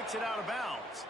kicks it out of bounds.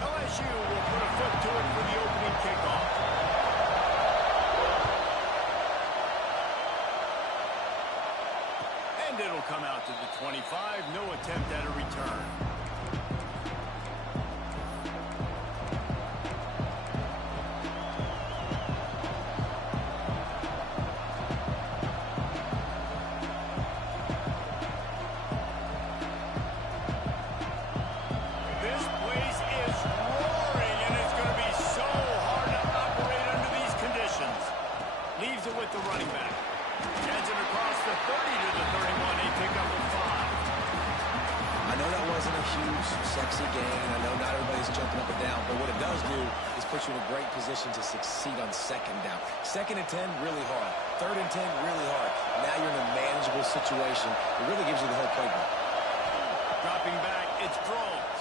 LSU will put a foot to it for the opening kickoff. And it'll come out to the 25. No attempt at a return. With the running back. Gets it across the 30 to the 31. A pickup of 5. I know that wasn't a huge, sexy gain. I know not everybody's jumping up and down, but what it does do is put you in a great position to succeed on second down. Second and 10, really hard. Third and 10, really hard. Now you're in a manageable situation. It really gives you the whole playbook. Dropping back, it's Drones.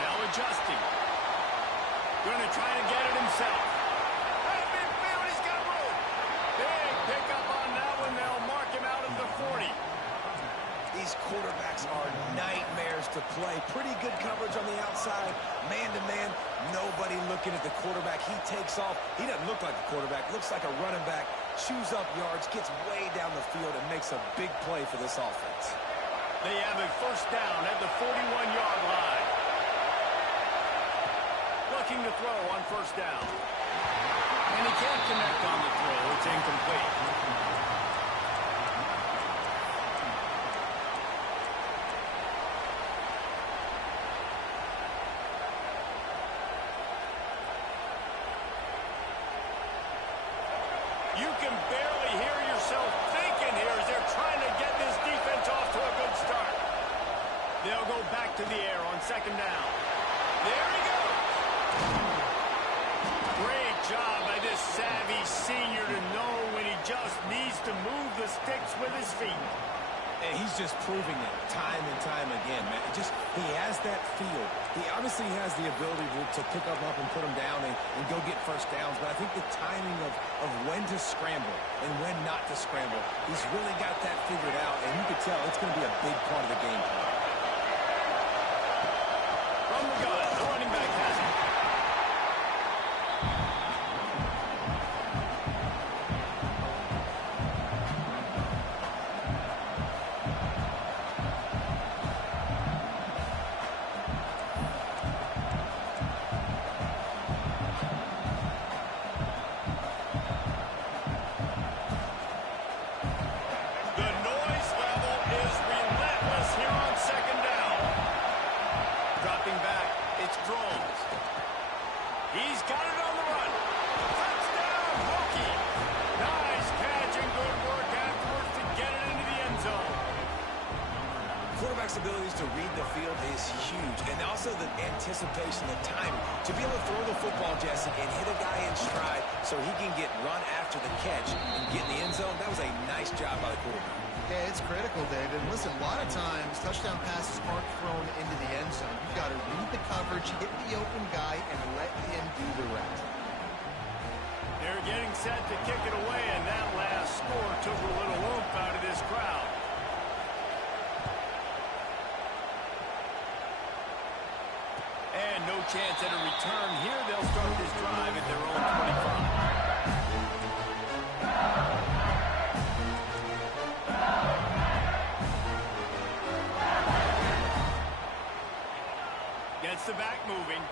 Now adjusting. Going to try to get it himself. Pick up on that one. They'll mark him out of the 40. These quarterbacks are nightmares to play. Pretty good coverage on the outside. Man-to-man, nobody looking at the quarterback. He takes off. He doesn't look like a quarterback. Looks like a running back. Chews up yards, gets way down the field, and makes a big play for this offense. They have a first down at the 41-yard line. Looking to throw on first down. And he can't connect on the throw. It's incomplete. You can barely hear your yourself thinking here as they're trying to get this defense off to a good start. They'll go back to the air on second down. There he goes. Great job by this savvy senior to know when he just needs to move the sticks with his feet. And he's just proving it time and time again, man. He has that feel. He obviously has the ability to pick them up and put them down and go get first downs. But I think the timing of when to scramble and when not to scramble, he's really got that figured out. And you can tell it's going to be a big part of the game plan. From the gun, the running back has it. He's got it on the run. Touchdown, Hokie. Nice catch and good work afterwards to get it into the end zone. Quarterback's abilities to read the field is huge, and also the anticipation, the timing. To be able to throw the football, Jesse, and hit a guy in stride so he can get run after the catch and get in the end zone, that was a nice job by the quarterback. Yeah, it's critical, David. Listen, a lot of times, touchdown passes aren't thrown into the end zone. You've got to read the coverage, hit the open guy, and let him do the rest. They're getting set to kick it away, and that last score took a little oomph out of this crowd. And no chance at a return here. They'll start this drive at their own 25. Gets the back moving.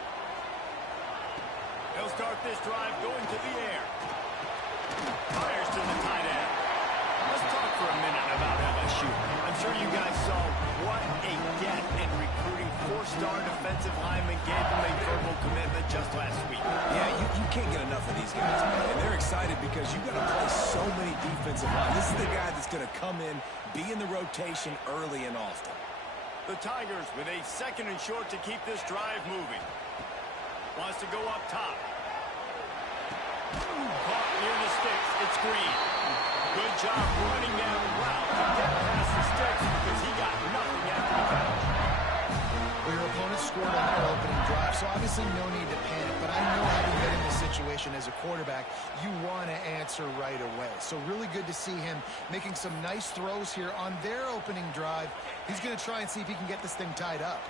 They'll start this drive going to the air. Fires to the tight end. Let's talk for a minute about LSU. I'm sure you guys saw what a get in recruiting. Four-star defensive lineman gave them a verbal commitment just last week. Yeah, you can't get enough of these guys, man. And they're excited because you've got to play so many defensive line. This is the guy that's going to come in, be in the rotation early and often. The Tigers with a second and short to keep this drive moving. Wants to go up top. Caught near the sticks. It's Green. Good job running that route to get past the sticks because he got nothing after the catch. Well, your opponent scored on their opening drive, so obviously no need to panic. But I know having been in this situation as a quarterback, you want to answer right away. So really good to see him making some nice throws here on their opening drive. He's going to try and see if he can get this thing tied up.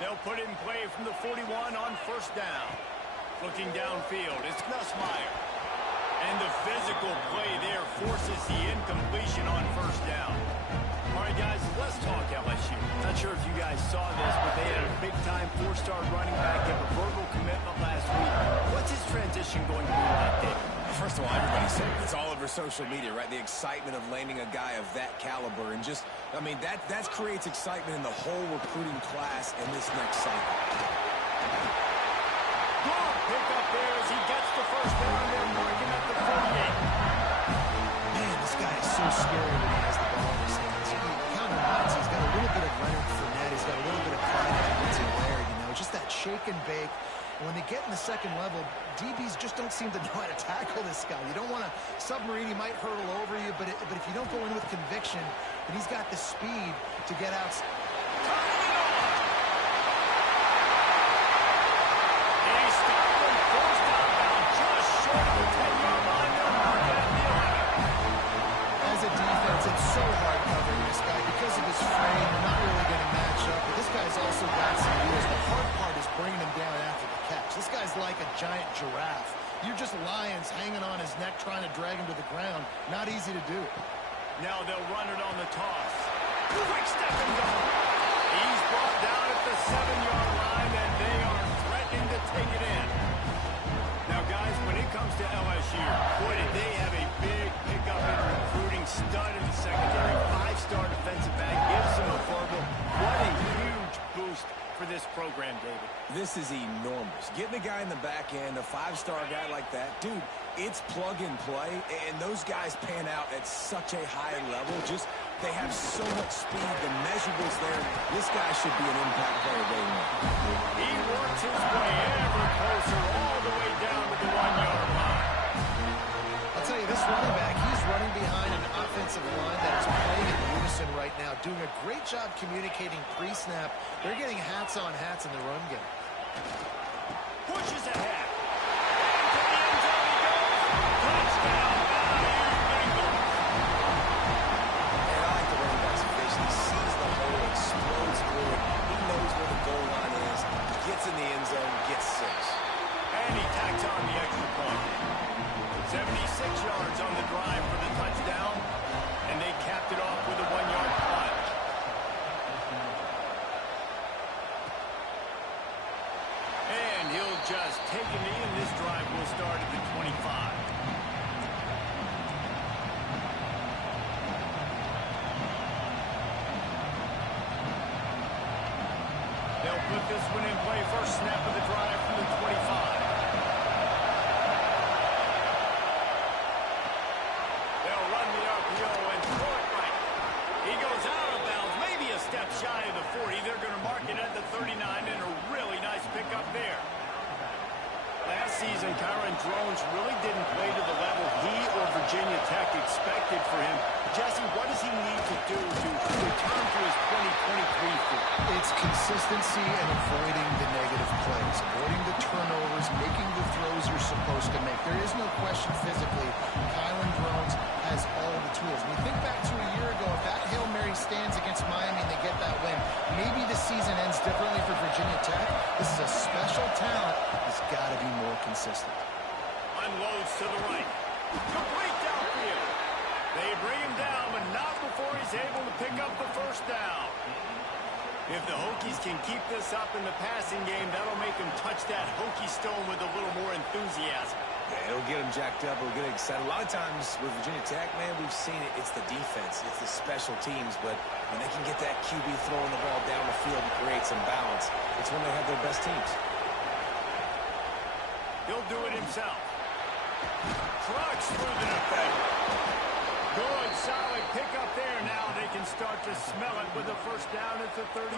They'll put it in play from the 41 on first down. Looking downfield, it's Nussmeier. And the physical play there forces the incompletion on first down. All right, guys, let's talk LSU. Not sure if you guys saw this, but they had a big-time four-star running back give a verbal commitment last week. What's his transition going to be like, Dave? First of all, everybody's saying it's all over social media, right? The excitement of landing a guy of that caliber. And just, I mean, that creates excitement in the whole recruiting class in this next cycle. Good pick up there as he gets the first down. They're marking at the 48. Man, this guy is so scary when he has the ball in his hands. He kind of reminds, he's got a little bit of Leonard Fournette. He's got a little bit of Clyde Edwards-Helaire, you know, just that shake and bake. When they get in the second level, DBs just don't seem to know how to tackle this guy. You don't want to submarine. He might hurtle over you, but if you don't go in with conviction, and he's got the speed to get out. He's stopped him first down, just short of the 10-yard line. They'll mark it at the 11. As a defense, it's so hard covering this guy because of his frame. They're not really going to match up, but this guy's also got some wheels. The hard part is bringing him down after the catch. This guy's like a giant giraffe. You're just lions hanging on his neck trying to drag him to the ground. Not easy to do. Now they'll run it on the toss. Quick step and go. He's brought down at the 7-yard line, and they are threatening to take it in. Now, guys, when it comes to LSU, boy, did they have a big pickup in recruiting. Stud in the secondary. 5-star defensive back. Gives them a verbal. What a huge boost for this program, David. This is enormous. Getting a guy in the back end, a five-star guy like that, dude, it's plug and play, and those guys pan out at such a high level. Just, they have so much speed. The measurables there. This guy should be an impact player day one. He works his way ever closer all the way down to the 1-yard line. I'll tell you, this running back, he's running behind an offensive line that is playing in unison right now, doing a great job communicating pre-snap. They're getting hats on hats in the run game. Pushes ahead. Into the end zone he goes. Touchdown, Bengals. And I like the running back's vision. He sees the hole, explodes through it. He knows where the goal line is. Gets in the end zone, gets 6. And he tacks on the extra point. 76 yards on the drive for the touchdown. And they capped it off with a 1-yard punt. And he'll just take a knee, and this drive will start at the 25. They'll put this one in play. First snap of the drive from the 25. They'll run the RPO and throw it right. He goes out of bounds, maybe a step shy of the 40. They're going to mark it at the 39, and a really nice pickup there. Last season, Kyron Drones really didn't play to the level he or Virginia Tech expected for him. Jesse, what does he need to do to return to his 2023 form? It's consistency and avoiding the negative plays, avoiding the turnovers, making the throws you're supposed to make. There is no question physically, Kyron Drones has all the tools. When you think back to a year ago, if that Hail Mary stands against Miami and they get that win, maybe the season ends differently for Virginia Tech. This is a special talent. He's got to be more consistent. Unloads to the right. Complete downfield. They bring him down, but not before he's able to pick up the first down. If the Hokies can keep this up in the passing game, that'll make them touch that Hokie stone with a little more enthusiasm. Yeah, it'll get them jacked up. It'll get them excited. A lot of times with Virginia Tech, man, we've seen it. It's the defense. It's the special teams. But when they can get that QB throwing the ball down the field and create some balance, it's when they have their best teams. He'll do it himself. Trucks through the defender. Good, solid pickup there. Now they can start to smell it with a first down at the 31.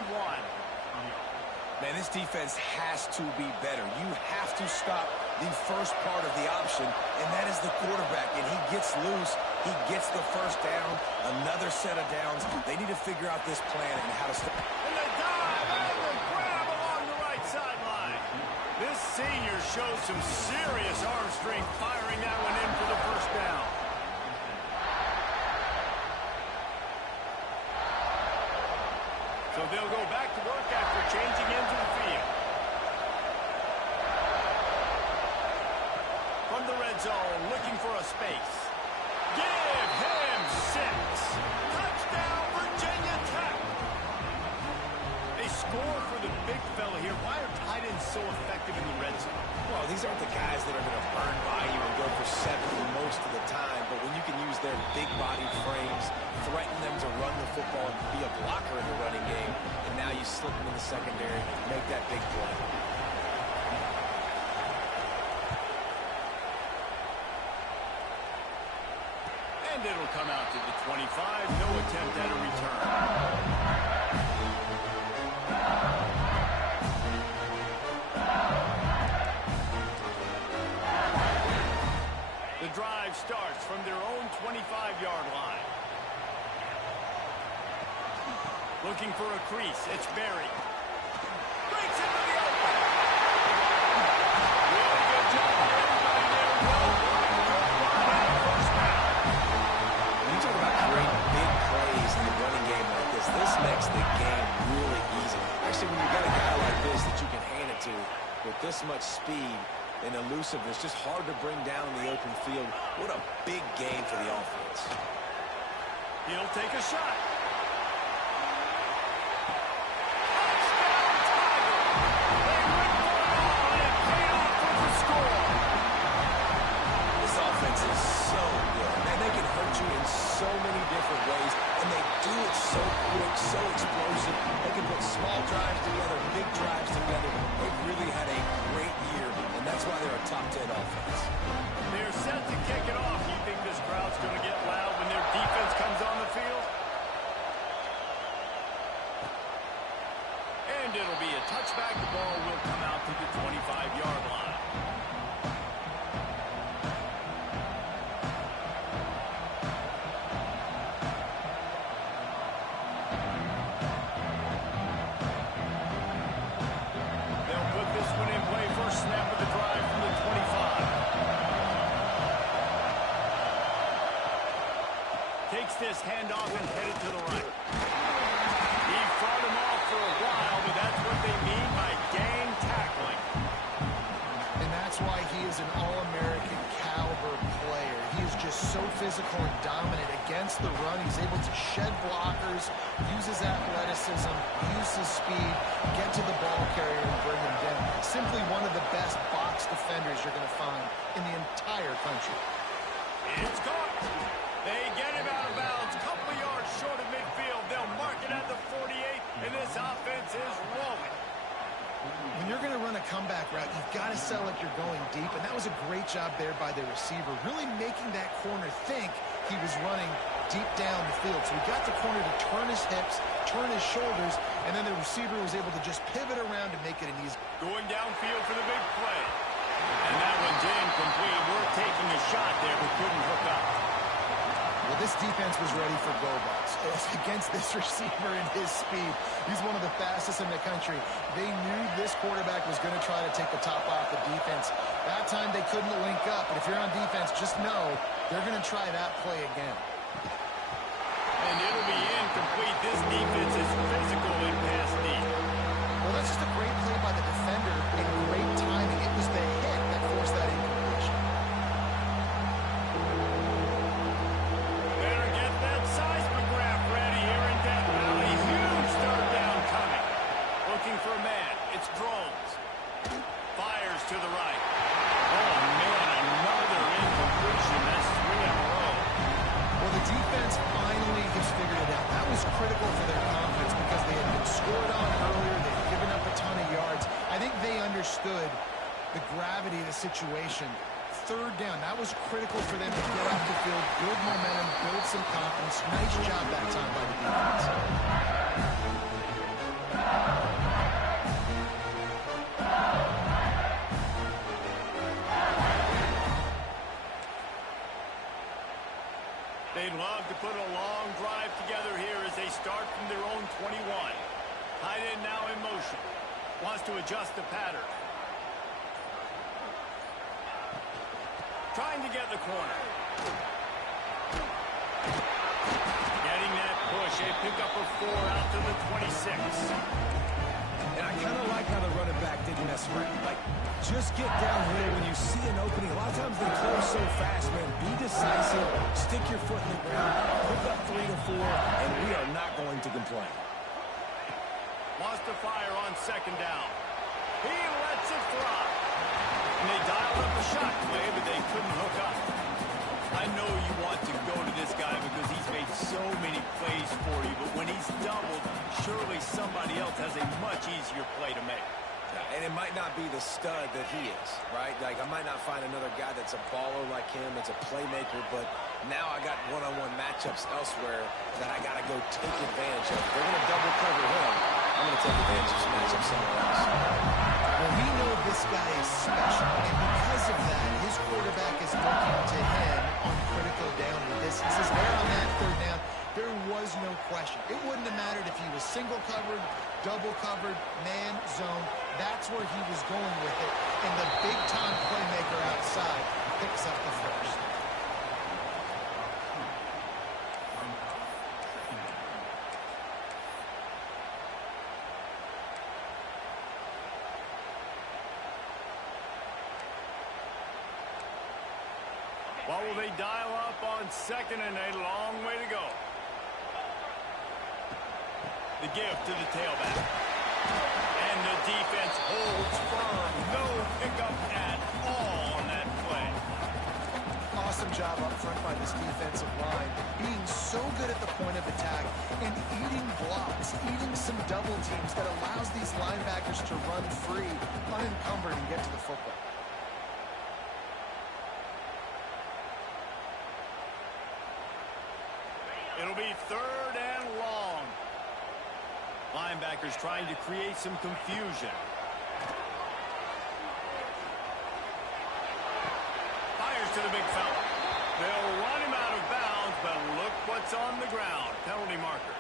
Man, this defense has to be better. You have to stop the first part of the option, and that is the quarterback. And he gets loose. He gets the first down. Another set of downs. They need to figure out this plan and how to stop. And they dive and they grab along the right sideline. This senior shows some serious arm strength firing that one in for the first down. So they'll go back to work after changing into the field. From the red zone, looking for a space. Give him 6. Touchdown, Virginia Tech. They score for the big fella here. Why are tight ends so effective in the red zone? Well, these aren't the guys that are going to burn by you and go for 7 most of the time, but when you can use their big-bodied frames, threaten them to run the football and be a blocker in the running game, and now you slip them in the secondary, make that big play. And it'll come out to the 25. No attempt at a return. The drive starts from their own 25-yard line. Looking for a crease. It's Berry. Breaks into the open. Really good job by everybody there. Well done. First down. When you talk about creating big plays in the running game like this makes the game really easy. Actually, when you got a guy like this that you can hand it to with this much speed and elusiveness, just hard to bring down in the open field. What a big game for the offense. He'll take a shot. This offense is so good. Man, they can hurt you in so many different ways, and they do it so quick, so explosive. They can put small drives together, big drives together. They've really had a great year why they're a top 10 offense. They're set to kick it off. You think this crowd's going to get loud when their defense comes on the field? And it'll be a touchback. The ball will come out to the 25-yard line. They'll put this one in play. First snap of the drive from the 25. Takes this handoff and headed to the right. He fought him off for a while, but that's what they mean by gang tackling. And that's why he is an All-American caliber player. He is just so physical and dominant against the run. He's able to shed blockers, use his athleticism, use his speed, get to the ball carrier and bring him down. Simply one of the best box defenders you're going to find in the entire country. It's caught. They get him out of bounds. Couple of yards short of midfield. They'll mark it at the 48, and this offense is rolling. When you're going to run a comeback route, you've got to sell like you're going deep, and that was a great job there by the receiver, really making that corner think he was running deep down the field. So he got the corner to turn his hips, turn his shoulders, and then the receiver was able to just pivot around and make it an easy. Going downfield for the big play. And that one's incomplete. We're taking a shot there, but couldn't hook up. Well, this defense was ready for go-balls against this receiver and his speed. He's one of the fastest in the country. They knew this quarterback was going to try to take the top off the defense. That time they couldn't link up. But if you're on defense, just know they're going to try that play again. And it'll be incomplete. This defense is physical in pass deep. Well, that's just a great play by the defender and great timing. It was the hit that forced that incompletion. Better get that seismograph ready here in Death Valley. Huge third down coming. Looking for a man. It's Drones. Fires to the right. Oh, man, another incompletion. That's 3 in a row. Well, the defense finally has figured it out. That was critical for their confidence because they had been scored on earlier. They had given up a ton of yards. I think they understood the gravity of the situation. Third down, that was critical for them to get off the field, build momentum, build some confidence. Nice job that time by the defense. They'd love to put a long drive together here as they start from their own 21. Tight end now in motion. Wants to adjust the pattern. Trying to get the corner. Getting that push. A pickup of 4 out to the 26. And I kind of like how the running back didn't mess around. Like, just get downhill when you see an opening. A lot of times they close so fast, man. Be decisive. Stick your foot in the ground. Pick up 3 to 4, and we are not going to complain. Wants to fire on second down. He lets it fly. And they dialed up a shot play, but they couldn't hook up. I know you want to go to this guy because he's made so many plays for you, but when he's doubled, surely somebody else has a much easier play to make. And it might not be the stud that he is, right? Like, I might not find another guy that's a baller like him, that's a playmaker, but now I got one-on-one matchups elsewhere that I got to go take advantage of. If they're going to double cover him, I'm going to take advantage of some matchups somewhere else. Well, we know this guy is special, and because of that, his quarterback is looking to him on critical down distances. There on that third down, there was no question. It wouldn't have mattered if he was single covered, double covered, man, zone. That's where he was going with it, and the big-time playmaker outside picks up the first. What will they dial up on second and a long way to go? The give to the tailback. And the defense holds firm. No pickup at all on that play. Awesome job up front by this defensive line, being so good at the point of attack and eating blocks, eating some double teams that allows these linebackers to run free, unencumbered, and get to the football. It'll be 3rd and long. Linebackers trying to create some confusion. Fires to the big fella. They'll run him out of bounds, but look what's on the ground. Penalty marker.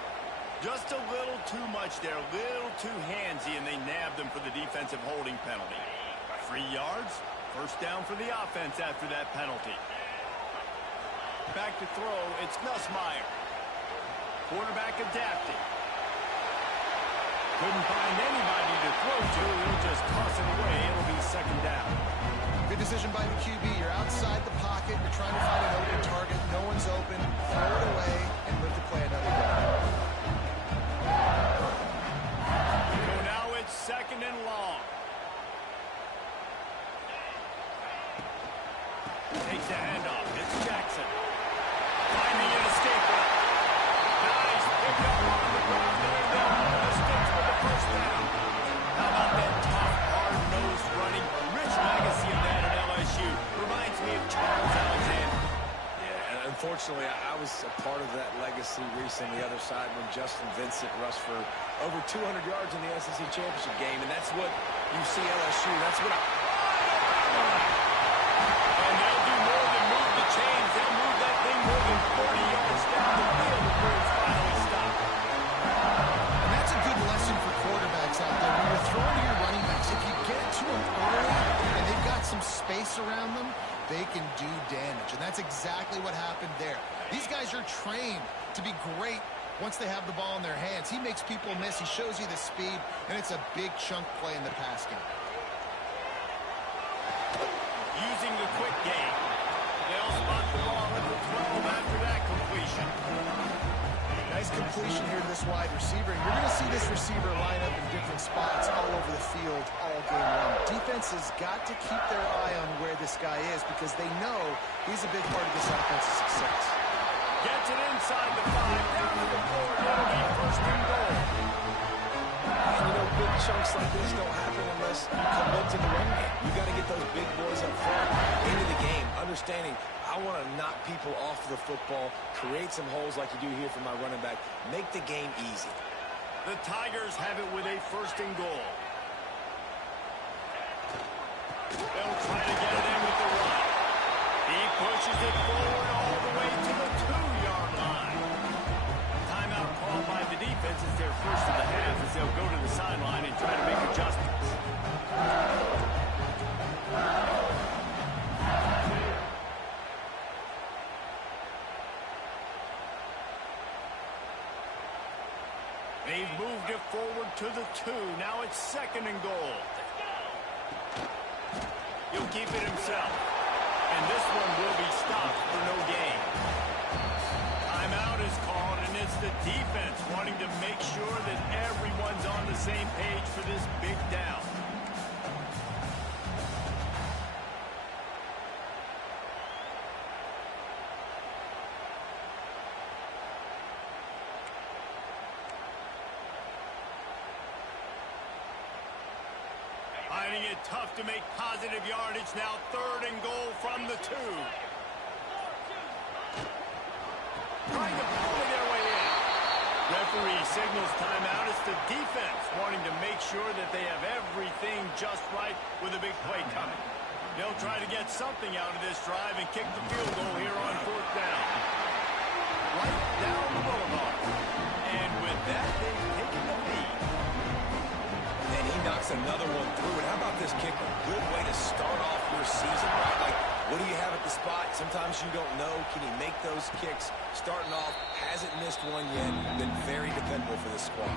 Just a little too much there, a little too handsy, and they nabbed him for the defensive holding penalty. 3 yards, 1st down for the offense after that penalty. Back to throw, it's Nussmeier. Quarterback adapting. Couldn't find anybody to throw to. He'll just toss it away. It'll be 2nd down. Good decision by the QB. You're outside the pocket. You're trying to find an open target. No one's open. Throw it away and live to play another down. So now it's 2nd and long. Takes the handoff. It's Jackson. Finding an escape route. Nice pick up on the ground there. The sticks with the 1st down. How about that tough, hard-nosed running? Rich legacy of that at LSU. Reminds me of Charles Alexander. Yeah, and unfortunately, I was a part of that legacy recently, the other side, when Justin Vincent rushed for over 200 yards in the SEC championship game, and that's what you see LSU. That's what And they'll do more than move the chains. They'll move that thing more than 40 yards down the field before it's finally stopped. And that's a good lesson for quarterbacks out there. When you're throwing to your running backs, if you get to them early and they've got some space around them, they can do damage. And that's exactly what happened there. These guys are trained to be great once they have the ball in their hands. He makes people miss. He shows you the speed, and it's a big chunk play in the pass game. Using the quick game. They'll spot the ball at the 12 after that completion. Nice completion here to this wide receiver. And you're going to see this receiver line up in different spots all over the field all game long. Defense has got to keep their eye on where this guy is because they know he's a big part of this offense's success. Gets it inside the 5, down to the 4, that'll be 1st and goal. And you know, big chunks like this don't happen unless you commit to the run game. You got to get those big boys up front into the game, understanding I want to knock people off the football, create some holes like you do here for my running back, make the game easy. The Tigers have it with a 1st and goal. They'll try to get it in with the run. He pushes it forward all the way to the 2-yard line. Timeout called by the defense is their 1st of the half as they'll go to the sideline and try to make adjustments. They've moved it forward to the 2. Now it's 2nd and goal. He'll keep it himself. And this one will be stopped for no gain. Timeout is called, and it's the defense wanting to make sure that everyone's on the same page for this big down. Finding it tough to make positive yardage now. 3rd and goal from the 2. Trying to bully their way in. Referee signals timeout. It's the defense wanting to make sure that they have everything just right with a big play coming. They'll try to get something out of this drive and kick the field goal here on 4th down. Right down the boulevard. And with that, they've taken the lead. And he knocks another one through. And how about this kicker? Good way to start off your season, right? Like, what do you have at the spot? Sometimes you don't know. Can he make those kicks? Starting off, hasn't missed one yet. Been very dependable for this squad.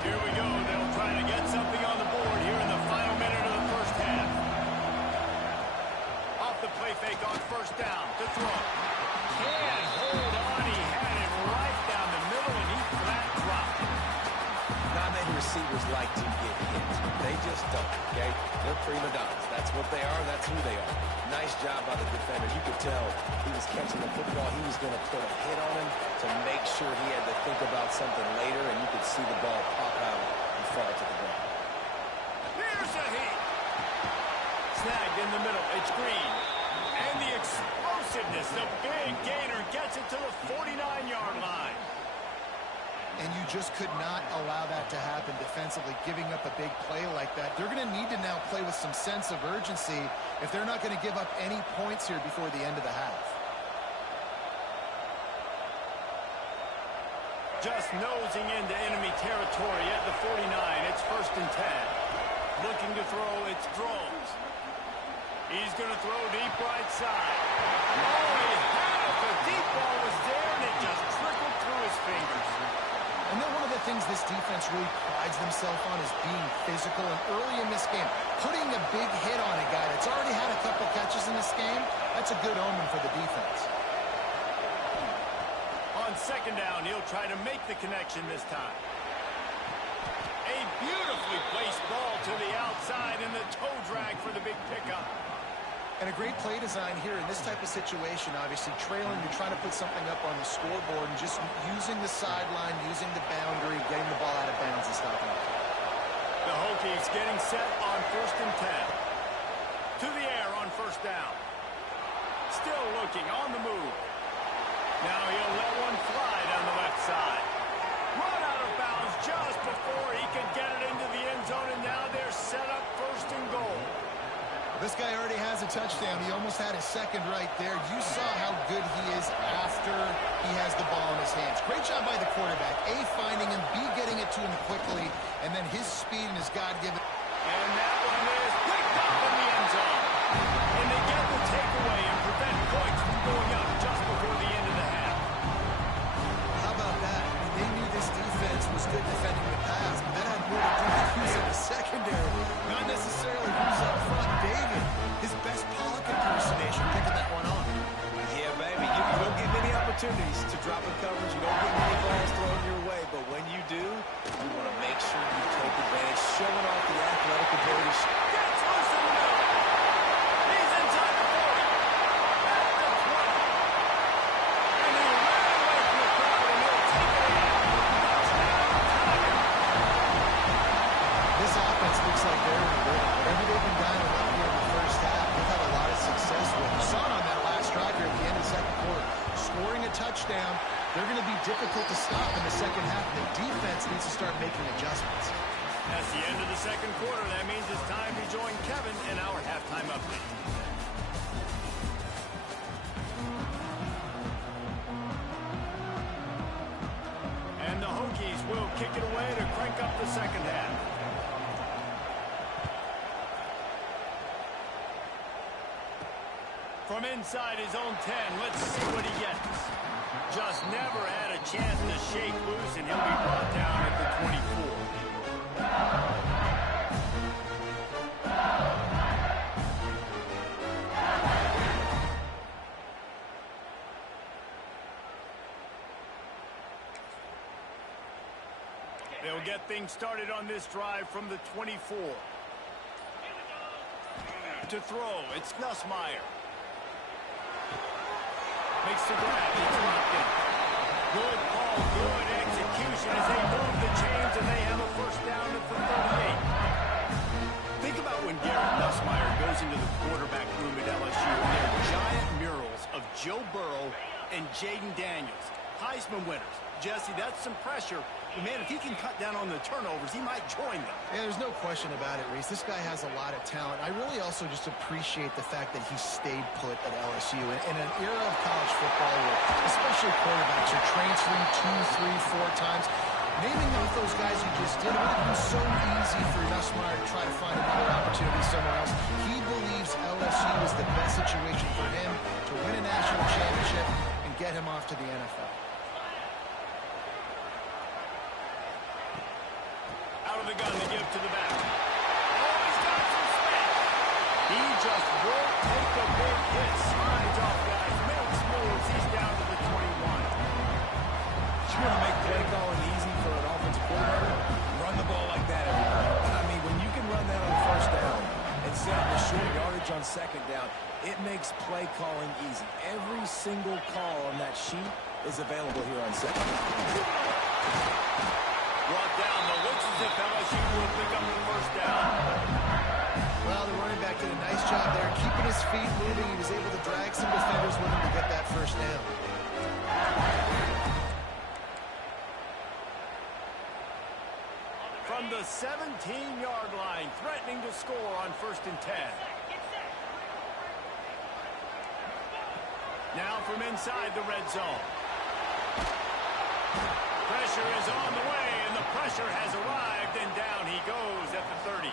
Here we go. They'll try to get something on the board here in the final minute of the 1st half. Off the play fake on 1st down to throw. Can't hold on. He had it right down the middle, and he flat dropped. Not many receivers like to get hit. They just don't, okay? They're prima donnas. That's what they are. That's who they are. Nice job by the defender. You could tell he was catching the football. He was going to put a hit on him to make sure he had to think about something later, and you could see the ball pop out and fall to the ground. Here's a hit. Snagged in the middle. It's Green. And the explosiveness, the big gainer gets it to the 49-yard line. And you just could not allow that to happen defensively, giving up a big play like that. They're going to need to now play with some sense of urgency if they're not going to give up any points here before the end of the half. Just nosing into enemy territory at the 49. It's 1st and 10. Looking to throw, it's throws. He's going to throw deep right side. Oh, he had it. The deep ball was there, and it just trickled through his fingers. And then one of the things this defense really prides themselves on is being physical. And early in this game, putting a big hit on a guy that's already had a couple catches in this game, that's a good omen for the defense. On 2nd down, he'll try to make the connection this time. A beautifully placed ball to the outside, and the toe drag for the big pickup. And a great play design here in this type of situation. Obviously, trailing, you're trying to put something up on the scoreboard and just using the sideline, using the boundary, getting the ball out of bounds and stopping it. The Hokies getting set on 1st and 10. To the air on 1st down. Still looking on the move. Now he'll let one fly down the left side. Run out of bounds just before he could get it into the end zone, and now they're set up 1st and goal. This guy already has a touchdown. He almost had his second right there. You saw how good he is after he has the ball in his hands. Great job by the quarterback. A, finding him, B, getting it to him quickly, and then his speed and his God-given. And that one is picked up in the end zone. And they get the takeaway and prevent points from going up just before the end of the half. How about that? I mean, they knew this defense was good defending the pass, but that had more to do with who's in the secondary, not necessarily who's up front. David, his best Pollock impersonation, picking that one off. Yeah, baby, you don't get many opportunities to drop in coverage. You don't get many balls thrown your way, but when you do, you want to make sure you take advantage, showing off the athletic ability. Gets loose in the middle. He's inside the 40. At the 20. And he ran away from the crowd, and he'll take it in. Touchdown, Tiger. This offense looks like they're in a rhythm. Whatever they've been dialing up here in the first half, they've had a lot of success with. You saw it on that last drive here at the end of the second quarter. Scoring a touchdown, they're going to be difficult to stop in the second half. The defense needs to start making adjustments. That's the end of the second quarter. That means it's time to join Kevin in our halftime update. And the Hokies will kick it away to crank up the second half. From inside his own 10, let's see what he gets. Just never had a chance to shake loose, and he'll be brought down at the 24. They'll get things started on this drive from the 24. To throw, it's Nussmeier. Makes the grab. It's locked in. Good call, good execution as they move the chains, and they have a 1st down at the 38. Think about when Garrett Nussmeier goes into the quarterback room at LSU, and there are giant murals of Joe Burrow and Jaden Daniels, Heisman winners. Jesse, that's some pressure. But man, if he can cut down on the turnovers, he might join them. Yeah, there's no question about it, Reese. This guy has a lot of talent. I really also just appreciate the fact that he stayed put at LSU. In an era of college football where especially quarterbacks are transferring 2, 3, 4 times, naming off those guys you just did, it would have been so easy for Nussmeier to try to find another opportunity somewhere else. He believes LSU is the best situation for him to win a national championship and get him off to the NFL. Out of the gun to give to the back. Oh, he's got some space. He just won't take a big hit. Slides off, guys. Makes moves. He's down to the 21. You want to make play calling easy for an offensive coordinator? Run the ball like that every time. I mean, when you can run that on 1st down instead of the short yardage on 2nd down, it makes play calling easy. Every single call on that sheet is available here on 2nd down. Brought down, but looks as if LSU will pick up the 1st down. Well, the running back did a nice job there, keeping his feet moving. He was able to drag 17-yard line, threatening to score on 1st and 10. Now from inside the red zone. Pressure is on the way, and the pressure has arrived, and down he goes at the 30.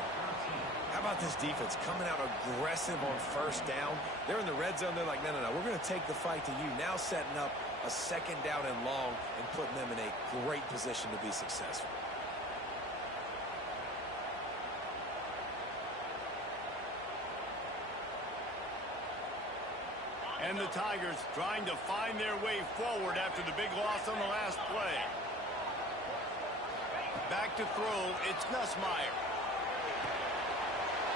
How about this defense coming out aggressive on 1st down? They're in the red zone. They're like, no, we're going to take the fight to you. Now setting up a 2nd down and long and putting them in a great position to be successful. And the Tigers trying to find their way forward after the big loss on the last play. Back to throw, it's Nussmeier.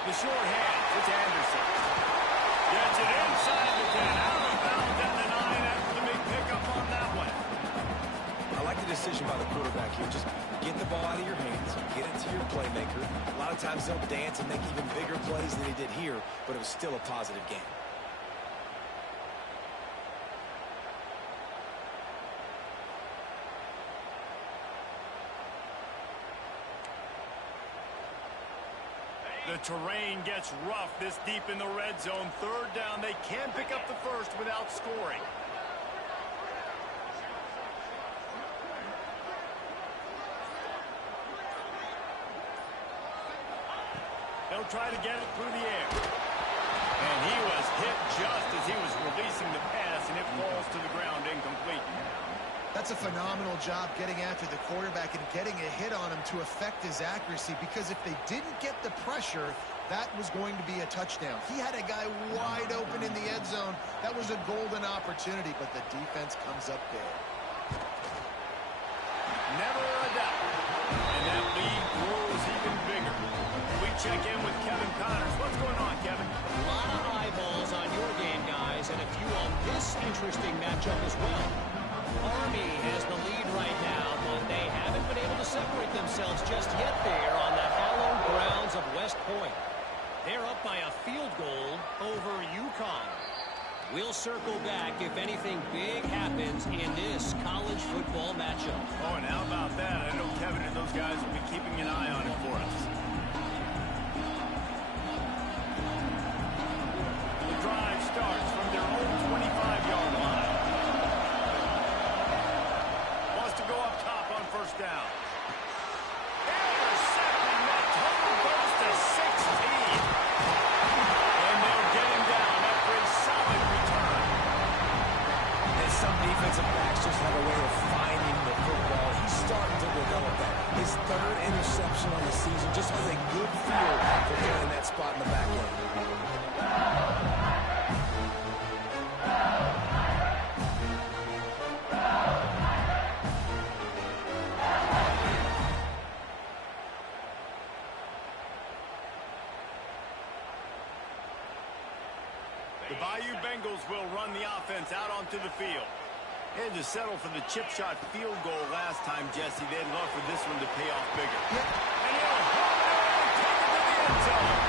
The short hand, it's Anderson. Gets it inside the 10, out of bounds at the 9 after the big pickup on that one. I like the decision by the quarterback here. Just get the ball out of your hands, get it to your playmaker. A lot of times they'll dance and make even bigger plays than he did here, but it was still a positive game. The terrain gets rough this deep in the red zone. 3rd down, they can pick up the 1st without scoring. They'll try to get it through the air. And he was hit just as he was releasing the pass, and it falls to the ground incomplete. That's a phenomenal job getting after the quarterback and getting a hit on him to affect his accuracy, because if they didn't get the pressure, that was going to be a touchdown. He had a guy wide open in the end zone. That was a golden opportunity, but the defense comes up big. Never a doubt. And that lead grows even bigger. We check in with Kevin Connors. What's going on, Kevin? A lot of eyeballs on your game, guys, and a few on this interesting matchup as well. Army has the lead right now, but they haven't been able to separate themselves just yet there on the hallowed grounds of West Point. They're up by a field goal over UConn. We'll circle back if anything big happens in this college football matchup. Oh, and how about that? I know Kevin and those guys will be keeping an eye on it for us. The drive starts from their own 25-yard line. Go up top on 1st down. Intercepted, and that total goes to 16. And they'll get him down after a solid return. And some defensive backs just have a way of finding the football. He's starting to develop that. His 3rd interception on the season just has a good feel for getting that spot in the back end. The Bayou Bengals will run the offense out onto the field. They had to settle for the chip shot field goal last time, Jesse. They'd love for this one to pay off bigger. Yep. And he'll hold it and take it to the end zone.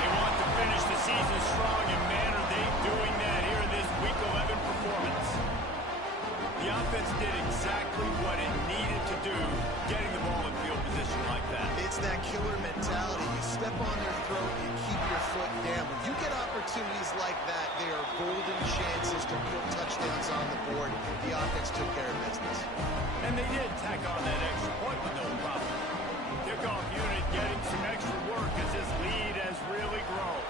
They want to finish the season strong, and man, are they doing that here in this Week 11 performance. The offense did exactly what it needed to do, getting the ball in field position like that. It's that killer mentality. You step on their throat, you keep your foot down. When you get opportunities like that, they are golden chances to put touchdowns on the board. The offense took care of business. And they did tack on that extra point with no problem. Kickoff unit getting some extra work as this lead has really grown.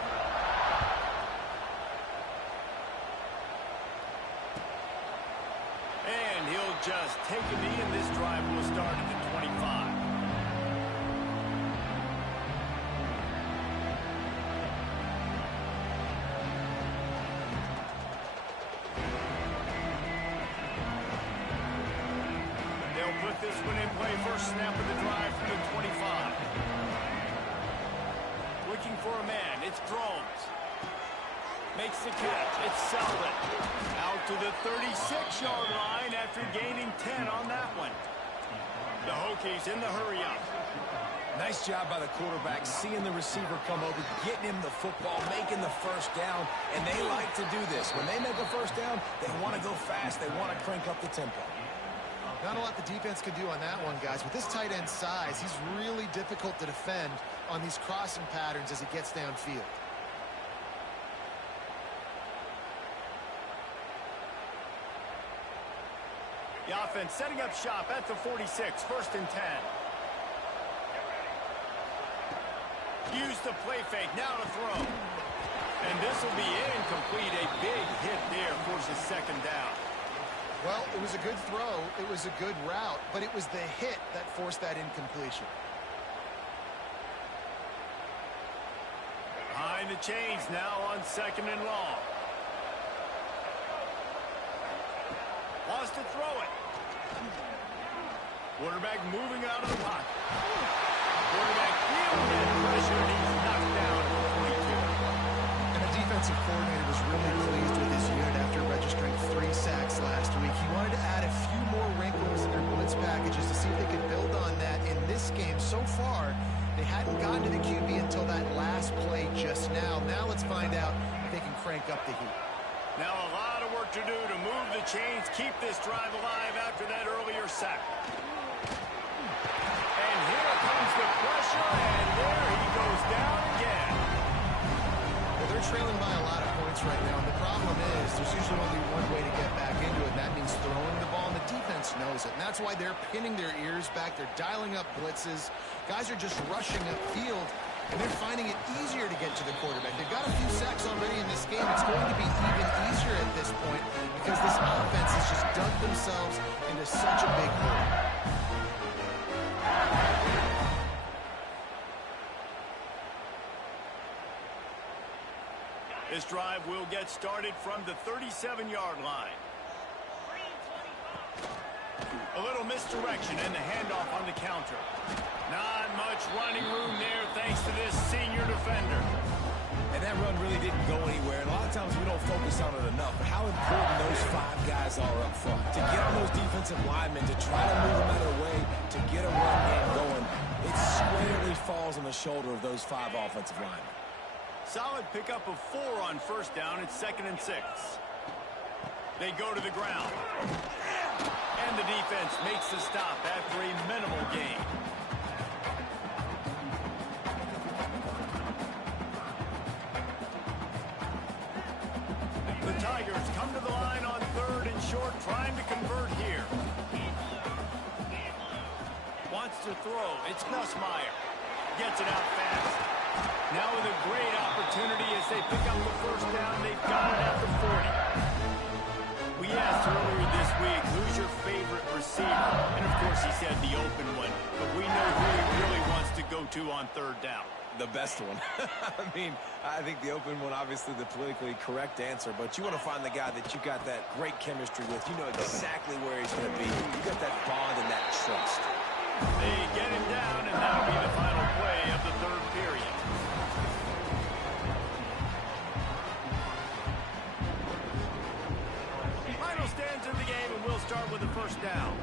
And he'll just take a knee, and this drive will start at the 25. They'll put this one in play. First snap of the drive from the 25. Looking for a man. It's Drones. Makes the catch. It's Selden. Out to the 36-yard line after gaining 10 on that one. The Hokies in the hurry-up. Nice job by the quarterback, seeing the receiver come over, getting him the football, making the 1st down, and they like to do this. When they make a 1st down, they want to go fast. They want to crank up the tempo. Not a lot the defense can do on that one, guys. With this tight end size, he's really difficult to defend on these crossing patterns as he gets downfield. The offense setting up shop at the 46, 1st and 10. Use the play fake, now to throw. And this will be incomplete. A big hit there forces 2nd down. Well, it was a good throw, it was a good route, but it was the hit that forced that incompletion. Behind the chains now on 2nd and long. Wants to throw it. Quarterback moving out of the pocket. Quarterback feeling that pressure, and he's knocked down at the 42. And the defensive coordinator was really pleased with his unit after registering 3 sacks last week. He wanted to add a few more wrinkles in their blitz packages to see if they could build on that in this game. So far, they hadn't gotten to the QB until that last play just now. Now let's find out if they can crank up the heat. Now a lot of work to do to move the chains, keep this drive alive after that earlier sack. And here comes the pressure, and there he goes down again. Well, they're trailing by a lot of points right now, and the problem is there's usually only one way to get back into it, and that means throwing the ball, and the defense knows it. And that's why they're pinning their ears back. They're dialing up blitzes. Guys are just rushing upfield, and they're finding it easier to get to the quarterback. They've got a few sacks already in this game. It's going to be even easier at this point because this offense has just dug themselves into such a big hole. This drive will get started from the 37-yard line. A little misdirection and the handoff on the counter. Not much running room there thanks to this senior defender. And that run really didn't go anywhere. And a lot of times we don't focus on it enough. But how important those 5 guys are up front. To get on those defensive linemen, to try to move them out of their way, to get a run game going, it squarely falls on the shoulder of those 5 offensive linemen. Solid pickup of 4 on 1st down. It's 2nd and 6. They go to the ground. And the defense makes the stop after a minimal gain. The Tigers come to the line on 3rd and short, trying to convert here. Wants to throw. It's Nussmeier. Gets it out fast. Now with a great opportunity as they pick up the 1st down. They've got it at the 40. We asked earlier this week, who's your favorite receiver? And of course he said the open one. But we know who he really wants to go to on 3rd down. The best one. I mean, I think the open one, obviously the politically correct answer, but you want to find the guy that you got that great chemistry with. You know exactly where he's going to be. You got that bond and that trust. They get him down, and that'll be the final play of the 3rd period. Final stands in the game, and we'll start with the 1st down.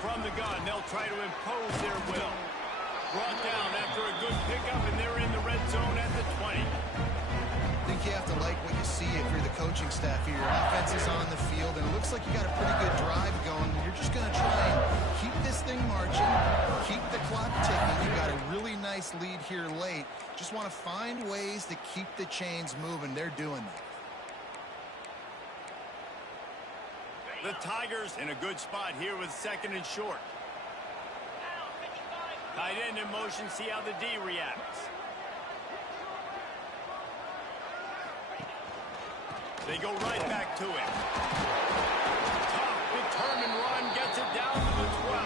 From the gun, they'll try to impose their will. Brought down after a good pickup, and they're in the red zone at the 20. I think you have to like what you see if you're the coaching staff here. Your offense is on the field, and it looks like you got a pretty good drive going. You're just going to try and keep this thing marching, keep the clock ticking. You got a really nice lead here late. Just want to find ways to keep the chains moving. They're doing that. The Tigers in a good spot here with 2nd and short. Tight end in motion, see how the D reacts. They go right back to it. Tough, determined run, gets it down to the 12.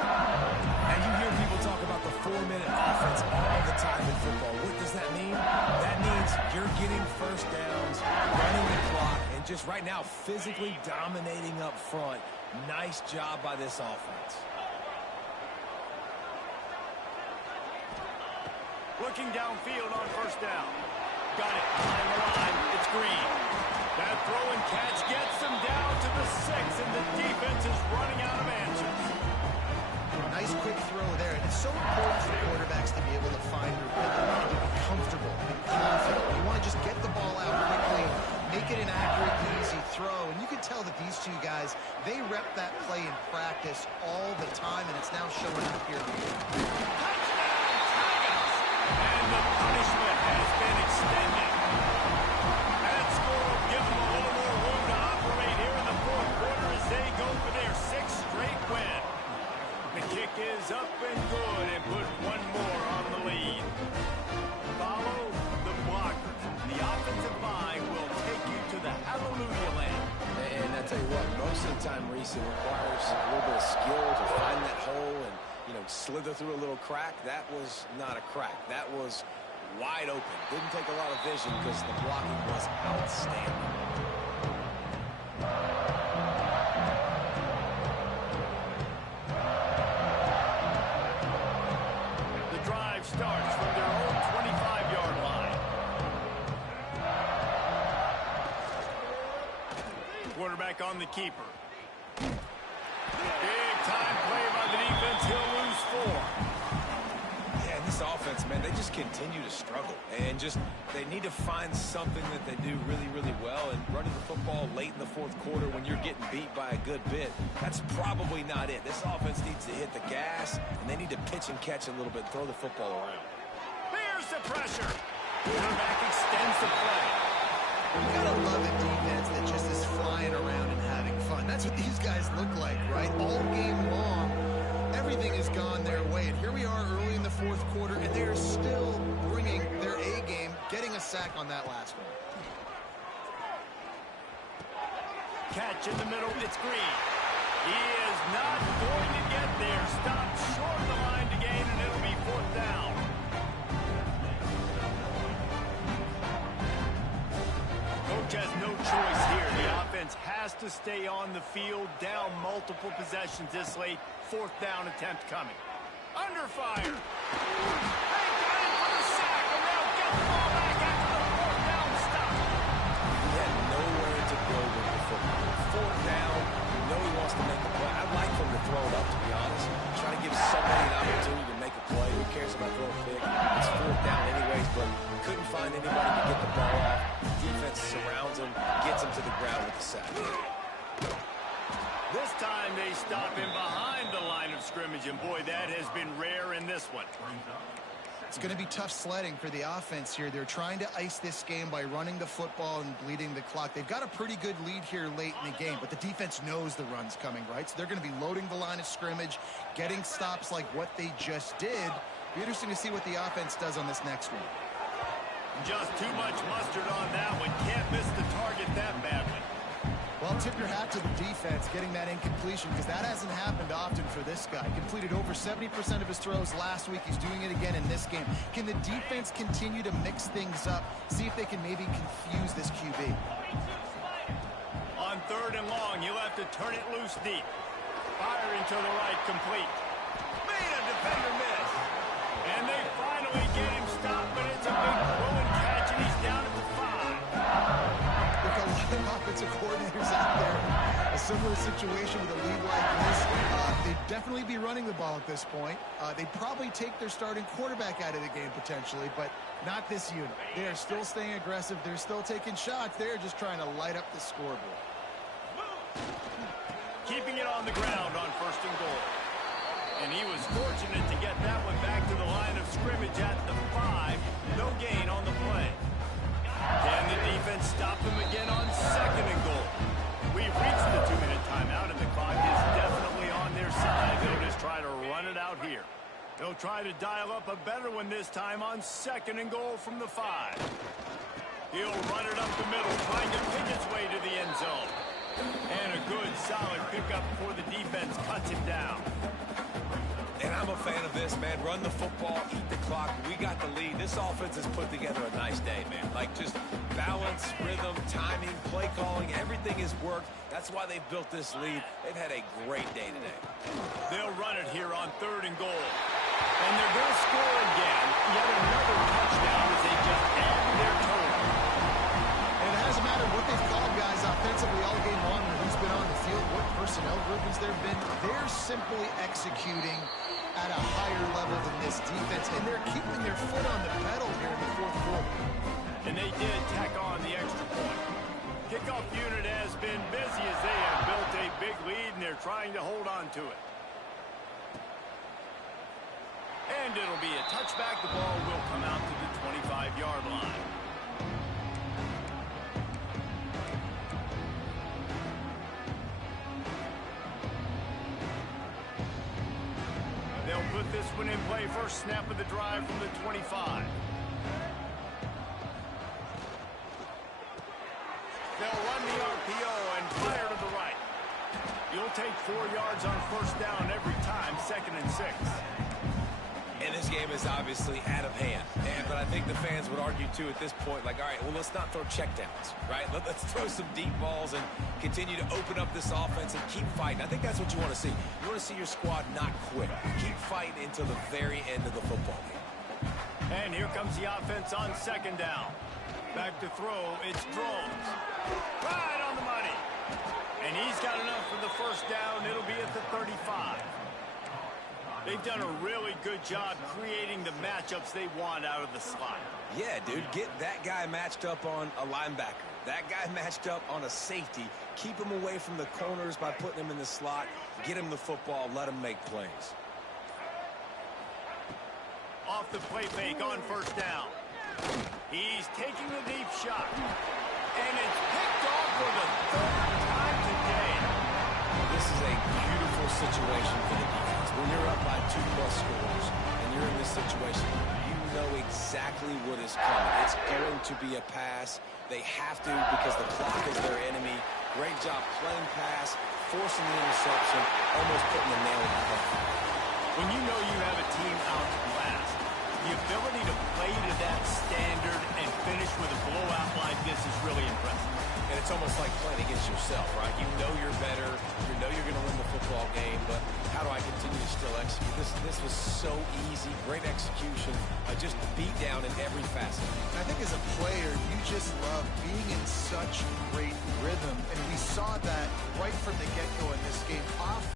And you hear people talk about the 4-minute offense all the time in football. What does that mean? That means you're getting 1st downs, running the clock, and just right now physically dominating up front. Nice job by this offense. Looking downfield on 1st down. Got it behind the line. It's Green. That throw and catch gets them down to the 6, and the defense is running out of answers. Nice quick throw there. And it's so important for quarterbacks to be able to find their rhythm and to be comfortable. guys, they rep that play in practice all the time, and it's now showing up here. And the punishment has been extended. That score will give them a little more room to operate here in the fourth quarter as they go for their sixth straight win. The kick is up and good and put one more on the lead. Follow the blockers. The offensive line will take you to the hallelujah land. And I tell you what, most of the time, Reese, it requires a little bit of skill to find that hole and, you know, slither through a little crack. That was not a crack. That was wide open. Didn't take a lot of vision because the blocking was outstanding. The drive starts from their own 25-yard line. Quarterback on the keeper. Big-time play by the defense. He'll lose 4. Yeah, and this offense, man, they just continue to struggle. And just, they need to find something that they do really, really well. And running the football late in the fourth quarter when you're getting beat by a good bit, that's probably not it. This offense needs to hit the gas, and they need to pitch and catch a little bit, throw the football around. Here's the pressure. Quarterback extends the play. You gotta love a defense that just is flying around and having fun. That's what these guys look like, right? All game long, everything has gone their way. And here we are early in the fourth quarter, and they're still bringing their A game, getting a sack on that last one. Catch in the middle. It's Green. He is not going to get there. Stopped short of the line to gain, and it'll be 4th down. Coach has no choice here. The offense has to stay on the field, down multiple possessions this late. 4th down attempt coming. Under fire. They got in for the sack, and they'll get the ball back after the 4th down stop. He had nowhere to go with the football. 4th down, you know he wants to make a play. I'd like for him to throw it up, to be honest. Try to give somebody an opportunity to make a play. Who cares about throwing a pick? It's 4th down anyways, but couldn't find anybody to get the ball off. Defense surrounds him, gets him to the ground with the sack. This time they stop him behind the line of scrimmage, and boy, that has been rare in this one. It's going to be tough sledding for the offense here. They're trying to ice this game by running the football and bleeding the clock. They've got a pretty good lead here late in the game, but the defense knows the run's coming, right? So they're going to be loading the line of scrimmage, getting stops like what they just did. Be interesting to see what the offense does on this next one. Just too much mustard on that one. Can't miss the target that badly. Well, tip your hat to the defense getting that incompletion, because that hasn't happened often for this guy. Completed over 70% of his throws last week. He's doing it again in this game. Can the defense continue to mix things up, see if they can maybe confuse this QB? On 3rd and long, you'll have to turn it loose deep. Firing to the right, complete. Made a defender miss. And they finally get him stopped, but it's a big throwing catch, and he's down at the 5. Look, a lot of offensive coordinators out there. A similar situation with a lead like this. They'd definitely be running the ball at this point. They'd probably take their starting quarterback out of the game potentially, but not this unit. They are still staying aggressive. They're still taking shots. They're just trying to light up the scoreboard. Keeping it on the ground on 1st and goal. And he was fortunate to get that one back to the line of scrimmage at the 5. No gain on the play. Can the defense stop him again on 2nd and goal? We've reached the 2-minute timeout, and the clock is definitely on their side. They'll just try to run it out here. They'll try to dial up a better one this time on 2nd and goal from the 5. He'll run it up the middle, trying to pick its way to the end zone. And a good, solid pickup before the defense cuts him down. And I'm a fan of this, man. Run the football, eat the clock. We got the lead. This offense has put together a nice day, man. Like, just balance, rhythm, timing, play calling, everything has worked. That's why they've built this lead. They've had a great day today. They'll run it here on 3rd and goal. And they're going to score again. Yet another touchdown as they just add to their total. And it hasn't mattered what they've called, guys, offensively all game long, or who's been on the field, what personnel groupings there have been. They're simply executing at a higher level than this defense, and they're keeping their foot on the pedal here in the 4th quarter. And they did tack on the extra point. Kickoff unit has been busy as they have built a trying to hold on to it. And it'll be a touchback. The ball will come out to the 25-yard line. They'll put this one in play. First snap of the drive from the 25. They'll run the RPO and fire to the right. You'll take 4 yards on first down every time, 2nd and 6. And this game is obviously out of hand. But I think the fans would argue, too, at this point, like, all right, well, let's not throw checkdowns, right? Let's throw some deep balls and continue to open up this offense and keep fighting. I think that's what you want to see. You want to see your squad not quit. Keep fighting until the very end of the football game. And here comes the offense on 2nd down. Back to throw, it's Drones. Right on the money. And he's got enough for the first down. It'll be at the 35. They've done a really good job creating the matchups they want out of the slot. Yeah, dude, get that guy matched up on a linebacker. That guy matched up on a safety. Keep him away from the corners by putting him in the slot. Get him the football. Let him make plays. Off the play fake on first down. He's taking the deep shot. And it's picked off for the 3rd time today. This is a beautiful situation for the defense. When you're up by 2+ scores and you're in this situation, you know exactly what is coming. It's going to be a pass. They have to because the clock is their enemy. Great job playing pass, forcing the interception, almost putting the nail in the head. When you know you have a team out to blast, the ability to play to that standard and finish with a blowout like this is really impressive. And it's almost like playing against yourself, right? You know you're better. You know you're going to win the football game, but how do I continue to still execute? This was so easy. Great execution. Just beat down in every facet. I think as a player, you just love being in such great rhythm. And we saw that right from the get-go in this game.